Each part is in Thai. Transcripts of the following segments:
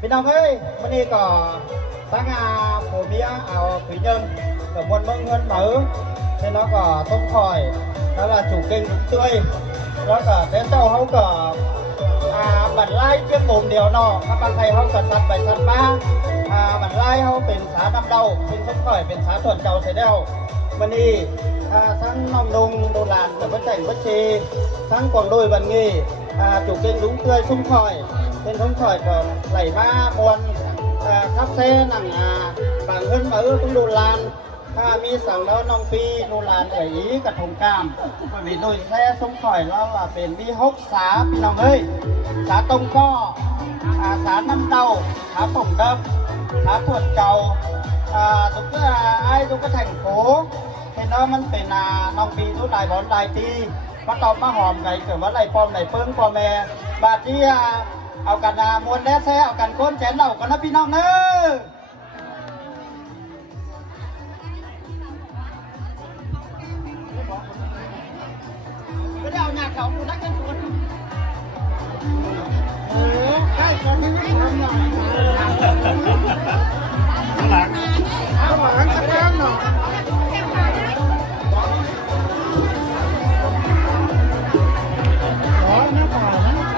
พี่น้องเอ้ยวันนี้ก็ตั้งผู้เมียเอาผีnhânกับมวลเมืองเงินmở thế nó có tôm khỏi đó là chủ kênh đúng tươi đó cả thế sauเขาก็บัตรไล่เชือกมุมเดียวเนาะถ้าบางใครเขาก็ตัดไปตัดมาบัตรไล่เขาเป็นสาน้ำเดาเป็นต้นข่อยเป็นสาส่วนเจ้าเสร็จแล้ววันนี้ทั้งน้องนุ่งโดนหลานแต่ไม่แต่งไม่ชีทั้งกวางโดยบันงี้chủ kênh đúng tươi sungข่อยเป็นต้นข่อยก็ไหลมามวลคับเซ่หนังบางเงินมาต้องโดนหลานถ้ามีสาวแล้วน้องปีโดนหลานไอ้กระทงกามก็มีโดยแท้สงข่อยแล้วว่าเป็นมีฮกสาพี่น้องเอ้ยสาตรงก็สาน้ำเต้าสาผมเดิมสาส่วนเก่าทุกไอ้ทุกแห่งโขเห็นแล้วมันเป็นน้องปีทุกหลายบอลหลายตีมาตอบมาหอมไงเกิดว่าไรปอมไรเปิ้งปอมแม่บาดที่เอากันมวลแน่แท้เอากันก้นแขนเรากันนะพี่น้องเนอะไม่ได้เอาหน้าเขาดูนักกันคนใช่คนนี้ไม่ทำหน่อยข้างหลังสักแก้มหน่อยขอหน้าป่านะ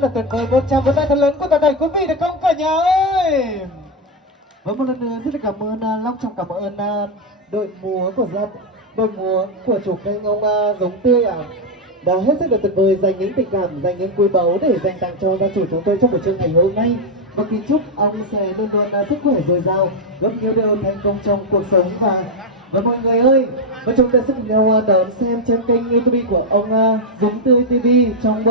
rất là tuyệt vời. Một tràng vỗ tay thật lớn của toàn thể quý vị được không cả nhà ơi? Và một lần nữa rất là cảm ơn Long Trọng cảm ơn đội múa của chủ kênh ông Giống Tươi đã hết sức là tuyệt vời, dành những tình cảm, dành những quý báu để dành tặng cho gia chủ chúng tôi trong buổi trưa ngày hôm nay. Và kính chúc ông sẽ luôn luôn sức khỏe dồi dào, gấp nhiều điều thành công trong cuộc sống. Và mọi người ơi, và chúng ta sẽ cùng nhau đón xem trên kênh YouTube của ông Giống Tươi TV trong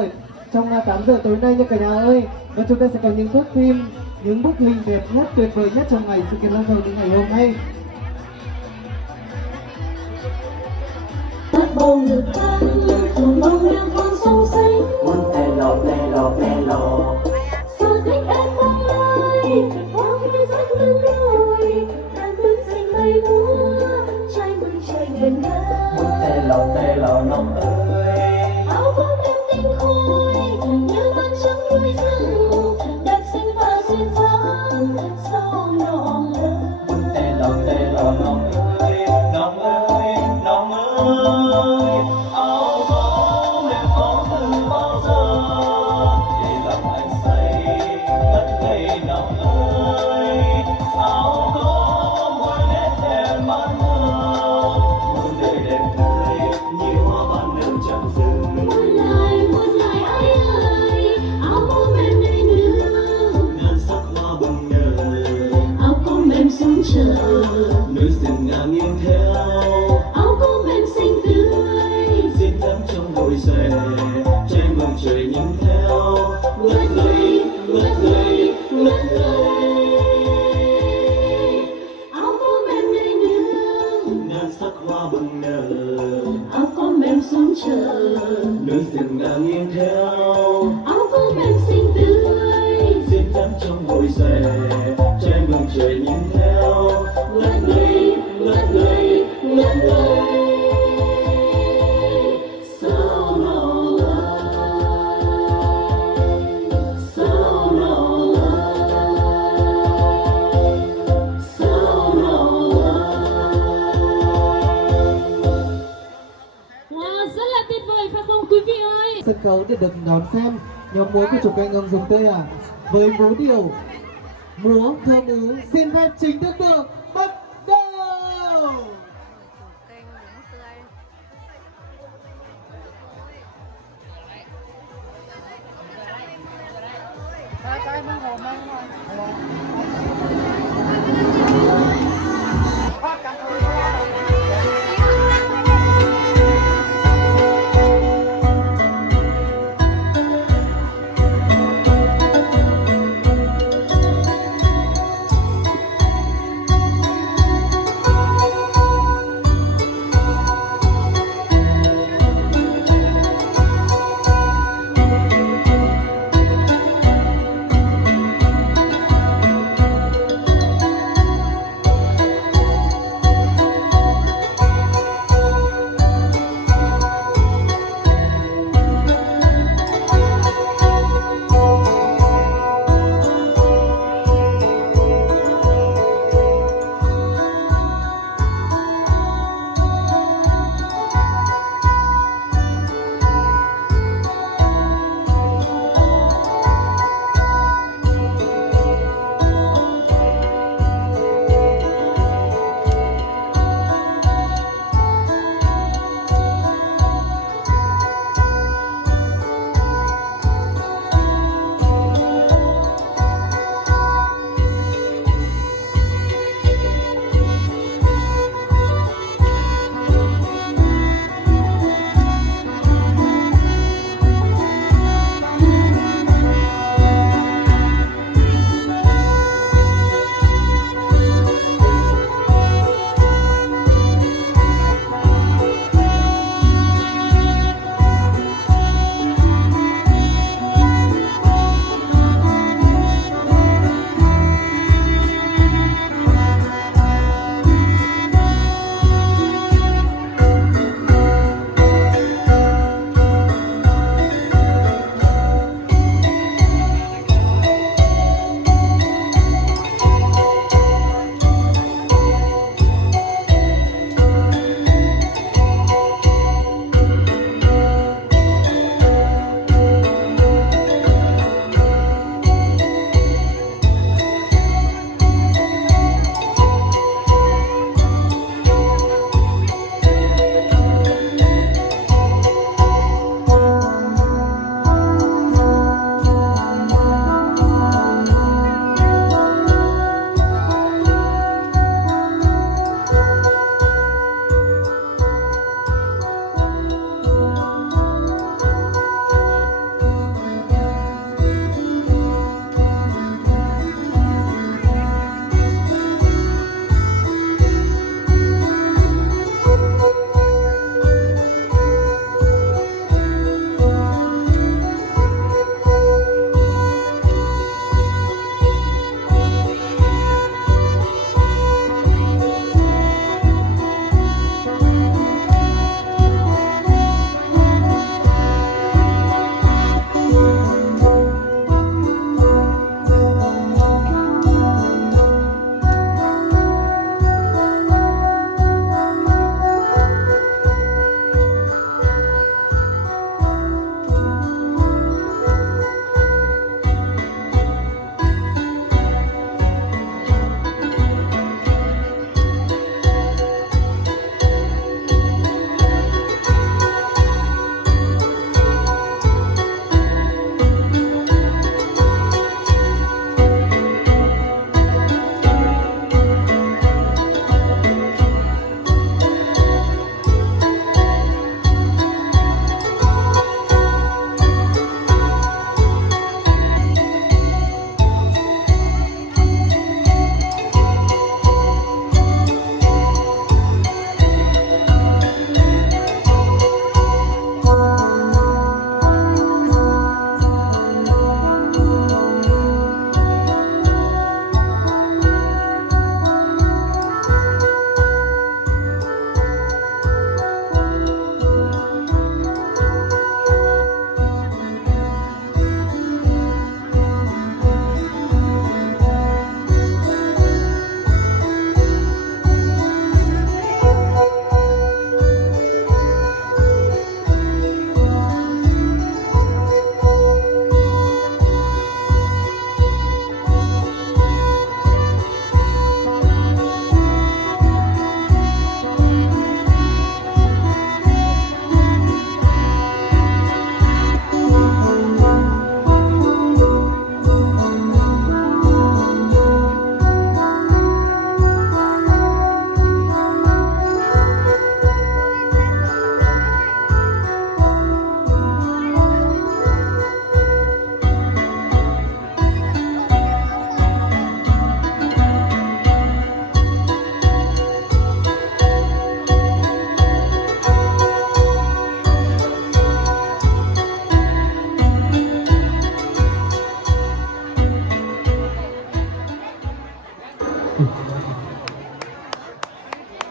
8 giờ tối nay nha cả nhà ơi. Và chúng ta sẽ có những thước phim, những bức hình đẹp nhất, tuyệt vời nhất trong ngày sự kiện Long Thành ngày hôm nay. bông được trắng bông đang còn sông xanh muốn lè lò sao thích em mong ơi hoa mai rất lưng lối đàn bướm xinh bay múa trai mừng trời gần ga muốn tè lò nông ơi áo bông em tinh khôi như ban trắng nuôi rừng đẹp xinh và duyên dáng sao nồng ơi muốn tè lò nông ơi áo bông em có từ bao giờ để lòng anh say ngất ngây nông ơi áo có mỗi nét đẹp mắt hương muôn đời đẹp tươi như hoa ban nở trong rừng muốn lại ai ơi áo bông em nơi nương ngàn sắc hoa bừng nở áo bông em xuống chợ núi rừng ngang nghiêng theo áo bông em xinh tươi xin thắm trong đôi giày trái mừng trời nhìn theo ngất ngây áo bông em nơi nương ngàn sắc hoa bừng nở áo bông em xuống chợ núi rừng ngang nghiêng theo áo bông em xinh tươi xin thắm trong đôi giày trái mừng trời nhìn theo ngất ngây sao nồng Wow, rất là tuyệt vời phải không quý vị ơi? Sân khấu để được đón xem nhóm múa của chủ kênh ông Giống Tươi với vũ điệu múa thơ múa xin phép chính thức được bắt đầu.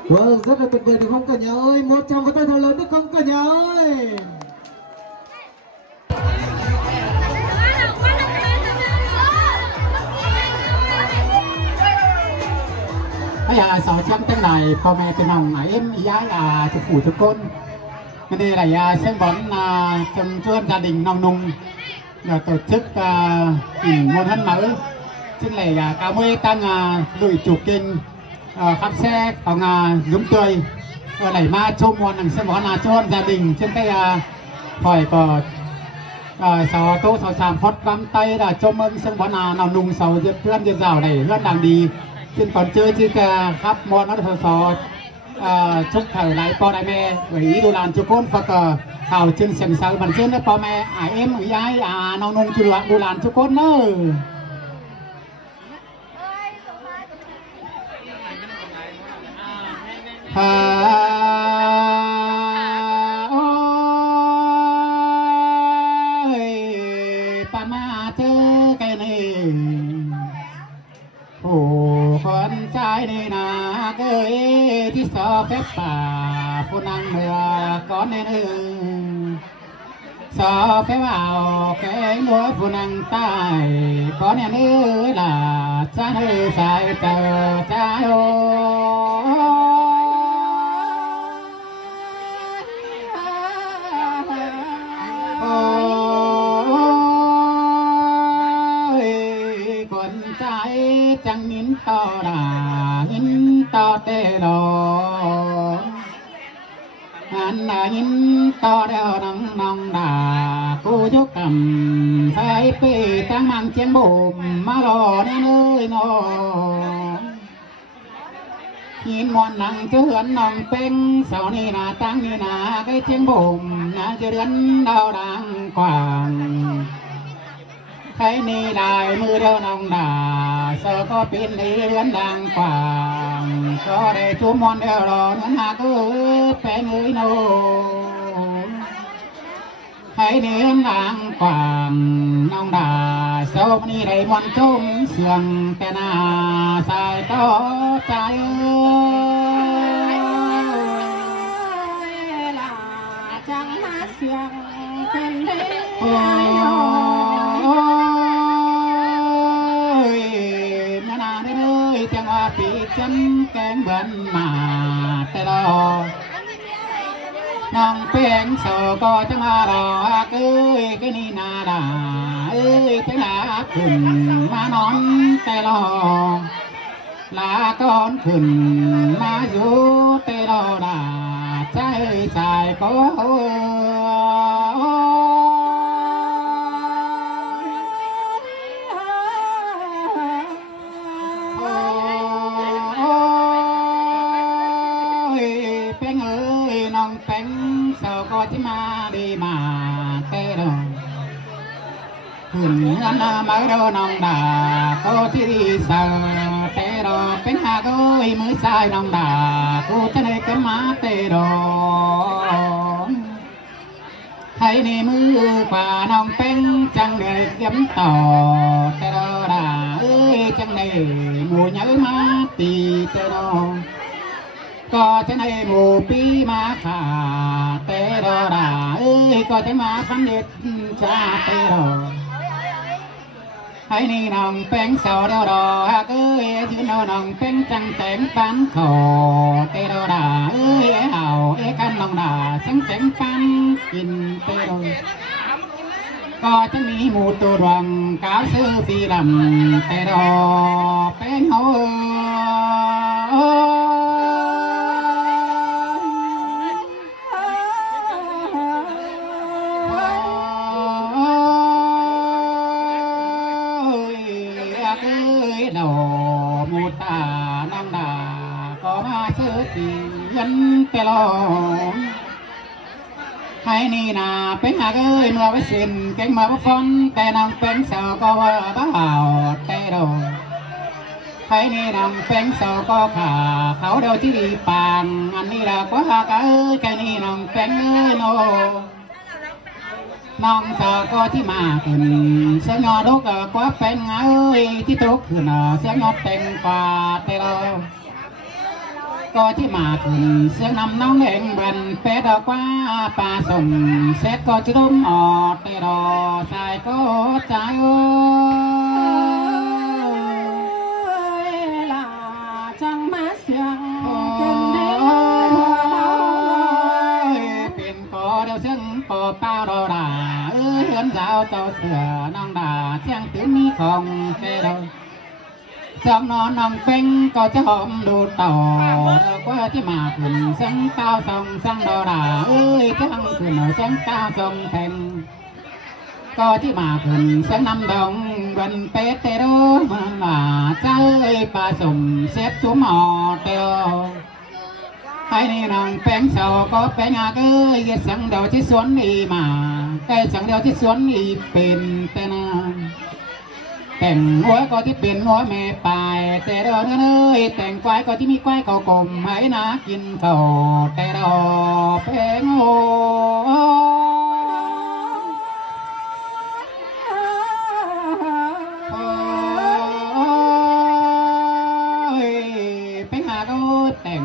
Vâng, rất là tuyệt vời đúng không cả nhà ơi? Một tràng vỗ tay thật lớn được không cả nhà ơi? Sáu trăm tên nàyพ่อแม่พี่น้องเอ็มย้ายทุกผู้ทุกคนไม่ได้หลายเส้นบอลจนชวนgia đìnhน้องนุ่งtổ chức môn hân mở trên này cả mươi tăng đuổi chủ kinh khắp xe bằng dũng tươi và đẩy ma chôm món hàng xe món cho gia đình trên tay hỏi có sáu tô sáu sàm hót vắm tay là chôm ơn xe món nào nung sáu giật พื่อนgiật rào đẩy hơn đằng đi trên còn chơi chứ khắp món nó sáu chúc thở lại po đại mẹ với ý đồ làm cho con và thảo trên sầm sờ bản trên đó po mẹ em ủy ai nào nung chưa đồ làm cho con nữa pa ma chơi cái này con trai này là cáiที่สอphépป่าผู้นางเมื่อก่อนเนื้อสอphépเอาแก่หัวผู้นางใต้ก่อนเนื้อล่ะจ้าเนื้อสายเจอจ้าโจังหินต่อดาหินต่อเตโลอันน่ะหินต่อเดียวน้องดากูยกกำให้ปีตั้งมังเชียงบุ่มมาหล่อแน่เลยน้องหินมวนนังเจือนน้องเป็นเสานี่นาตั้งนี่นาใกล้เชียงบุ่มนาเจือนดาวดังกว้างใครนี่ได้มือเดียวน้องดาเสือก็ปีนที่เรือนดังกว้างก็ได้จุ่มมอนเดียวรอเงินหาก็เป็นเงยโนใครนี่เรือนดังกว้างน้องดาเสือนี่ได้มอนจุ่มเสียงแต่หน้าสายต่อใจจังมาเสียงเป็นเด้ปีจำแกงเบิ่นมาแต่รอน้องเป้งโซก็จังมารอเอ้ยก็นี่นาดาเอ้ยจังลาขึ้นมานอนแต่รอลาก่อนขึ้นมาอยู่แต่รอดาใจสายก็ที่มาดีมาเตโรขึ้นเงินมาโดน้องดาโคที่ดีสาวเตโรเป็นหากุยมือซ้ายน้องดากูจะได้กันมาเตโรให้ในมือขวาน้องเป็นจังเลยเก็บต่อเตโรดาเอ้ยจังเลยหมูเยอะมาตีเตโรก็จะในหมู่ปีมาขาเตโรดาเอ้ยก็จะมาคันเด็ดชาเตโรให้นี่น้องเป็นสาวเดียวดอกเอ้ยยืนน้องเป็นจังแต่งปันขอเตโรดาเอ้ยเอากันน้องดาจังแต่งปันกินเตโรก็จะมีหมู่ตัวรวงก้าวซื้อปีลำเตโรเป็นโฮมูตาน้ำดาก็มาเชื่อตียันเตลองให้นี่นาเป็นหากเอ้ยเมื่อไว้สิ้นเก่งมาบ่ฟอนแต่นางเป็นสาวก็ว่าบ้าเตโรให้นี่นางเป็นสาวก็ขาเขาเดียวที่ดีปางอันนี้ละก็หากเอ้ยแค่นี้นางเป็นโนน้องสาวก็ที่มาขึ้นเสียงยอดกก็เป็นเอ้ยที่ตกขึ้นเสียงยอดเต็มกว่าเตโร ก็ที่มาขึ้นเสียงนำน้องเองบันเป็ดอกว่าป่าสมเสร็จก็จะร่มออดแต่รอใจก็ใจโอ้ยลาจังมาเสียงเป็นเด็กเป็นก็เดี๋ยวเสียงก็เป้าเราด่าเอ้ยเห็นสาวเจ้าเสือน้องด่าเสียงถึงมีของแต่เราสองนอนน้องเป็งก็จะหอมดูต่อแล้วก็ที่มาขึ้นเสียงเต้าส่องสังดอด่าเอ้ยจังขึ้นเสียงเต้าส่องแทงก็ที่มาขึ้นเสียงนำดองบันเป็ดเตโรมันว่าเจ้าเอ้ยป่าสมเสียบจุ่มอเตียวให้นี่น้องเป็งเสาก็เป็งเอ้ยเสียงเดียวที่สวนอีมาใกล้เสียงเดียวที่สวนอีเป็นแต่นานแต่งหัวก็ที่เป็นหัวแม่ปลายแต่เดินเอ้ยแต่งควายก็ที่มีควายเขากลมให้นากินเขาแต่ดอเพลงโอ้เป็นหาก็แต่ง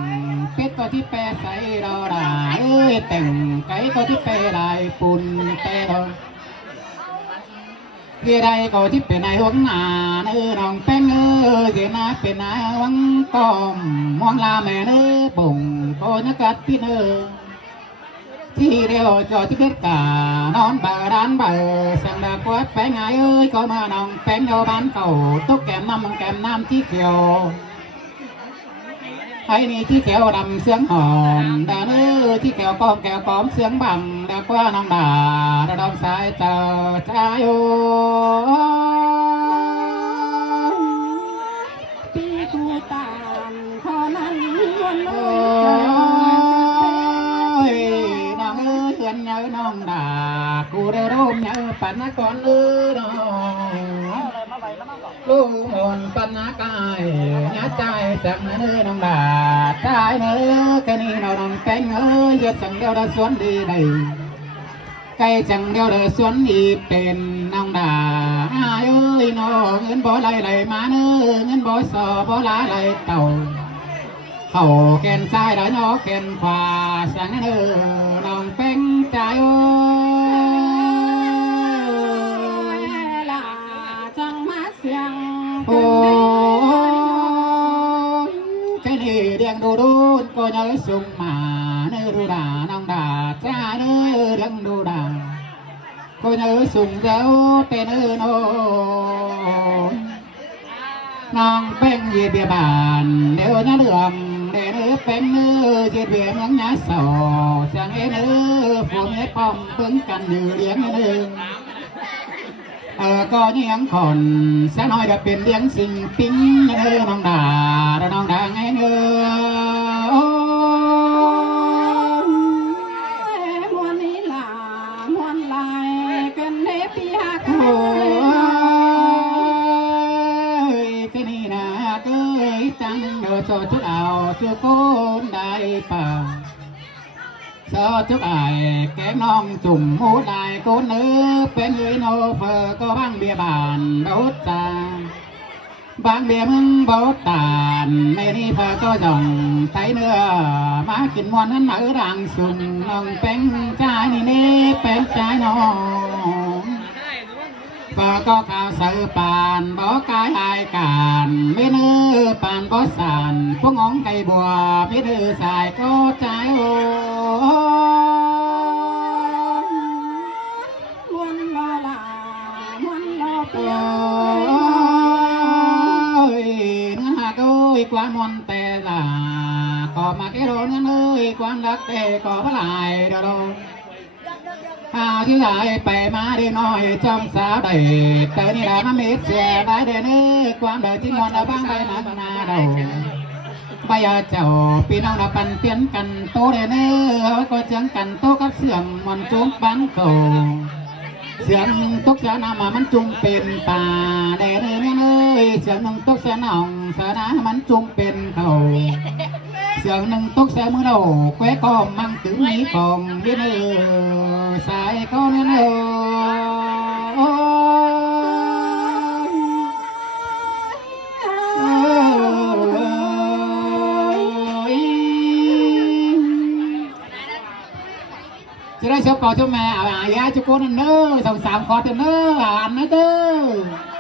เป็ดก็ที่แปรใส่เราด่าเอ้ยแต่งไก่ก็ที่แปรลายปุ่นแต่ดอที่ใดก็ที่เป็นนายหวงหน้าเนื้อน้องแป้งเดี๋ยวนาเป็นนายหวงกอมมองลาแม่เนื้อบ่งก็นักกัดพี่เนื้อที่เดียวจอที่เบ็ดกานอนบ่าร้านบ่าสั่งดากวัดแป้งไงเอ้ยก็มาน้องแป้งโยบ้านเก่าตุ๊กแก้มน้ำที่เขียวไอ้นี่ที่แก้วดำเสียงหอมดาเนื้อที่แก้วกอมเสียงบังดากว่าน้องด่าดองสายเจอใจโอ้ปีกูตามเท่านั้นวันโอ้ยน้องเอ้ยเหือนเนื้อน้องด่ากูได้ร่มเนื้อปันนักก่อนน้องลูกหอนปัญหากายยาใจจากเนื้อน้องด่าใจเนื้อแค่นี้เราน้องแต่งเอ้ยเยอะจังเดียวเราสวนดีได้ไก่จังเดียวเราสวนดีเป็นน้องด่าเอ้ยน้องเงินบ่ไหลมาเนื้อเงินบ่สอบ่ลาไหลเต่าเขาแกนซ้ายได้น้อแกนขวาสั่งเนื้อน้องเป็นใจโอ้โอ้ยแค่นี้เรียงดูก็ยังสุ่มมาเนื้อดูด่าน้องด่าจ้าเนื้อเรียงดูด่าก็ยังสุ่มเจ้าแต่เนื้อโนน้องเป็นเยียบเบียบานเดี๋ยวน้าเดือมเดี๋ยวเนื้อเป็นเนื้อเยียบเบียมันน้าสอจังเนื้อฝนให้ป้อมเพิ่งกันเนื้อเลี้ยงเนื้อก็เลี้ยงคนสักหน่อยจะเป็นเลี้ยงสิ่งปิ้งเนื้อน้องด่าน้องด่าไงเนื้อมวนนี้ล่ะมวนลายเป็นเล็บปีหักโอ้ยแค่นี้นะเอ้ยจังเดือดชุดเอาชุดคนได้ป่าสอทุกไอ้แกน้องจุ่มหูได้กูเนื้อเป็นเงยโนเฟอก็บ้างเบียบานรถตาบางเบียมึงบดตานไม่นี่เฟอก็จ่องไตเนื้อมากินมวนนั้นมาดังสุ่มน้องเป็นใจนี่เป็นใจน้องเฟอก็ข่าวสื่อปานบอกกายอายการไม่เนื้อปานบอสานพวกงงไก่บัวไม่เนื้อสายก็ใจโอ้ความมนแต่ละก็มาแค่โดนเอ้ยความรักแต่ก็พลายเดาที่ไหนไปมาได้น้อยจำสาวได้แต่นี่ละมาเม็ดเสียได้เด้อเนื้อความเดือดที่มวนเอาบ้างไปนาเดาไปเจ้าพี่น้องเราปั่นเปลี่ยนกันโตเด้อเนื้อก็เจียงกันโตกับเสียงมันจุ้งปันโตเสียงตกเสียน้ำมันจุ่มเป็นป่าแดดเนื้อเสียงหนึ่งตกเสียน้องเสียน้ำมันจุ่มเป็นเขาเสียงหนึ่งตกเสียมือเราแควก็มั่งถึงนี้กองเนื้อสายก็เนื้อ จะได้เช้าเป่าเช้าแม่เอาอย่าจุกคนนั่นเด้อสองสามคอเด้อเด้ออันนั้นเด้อ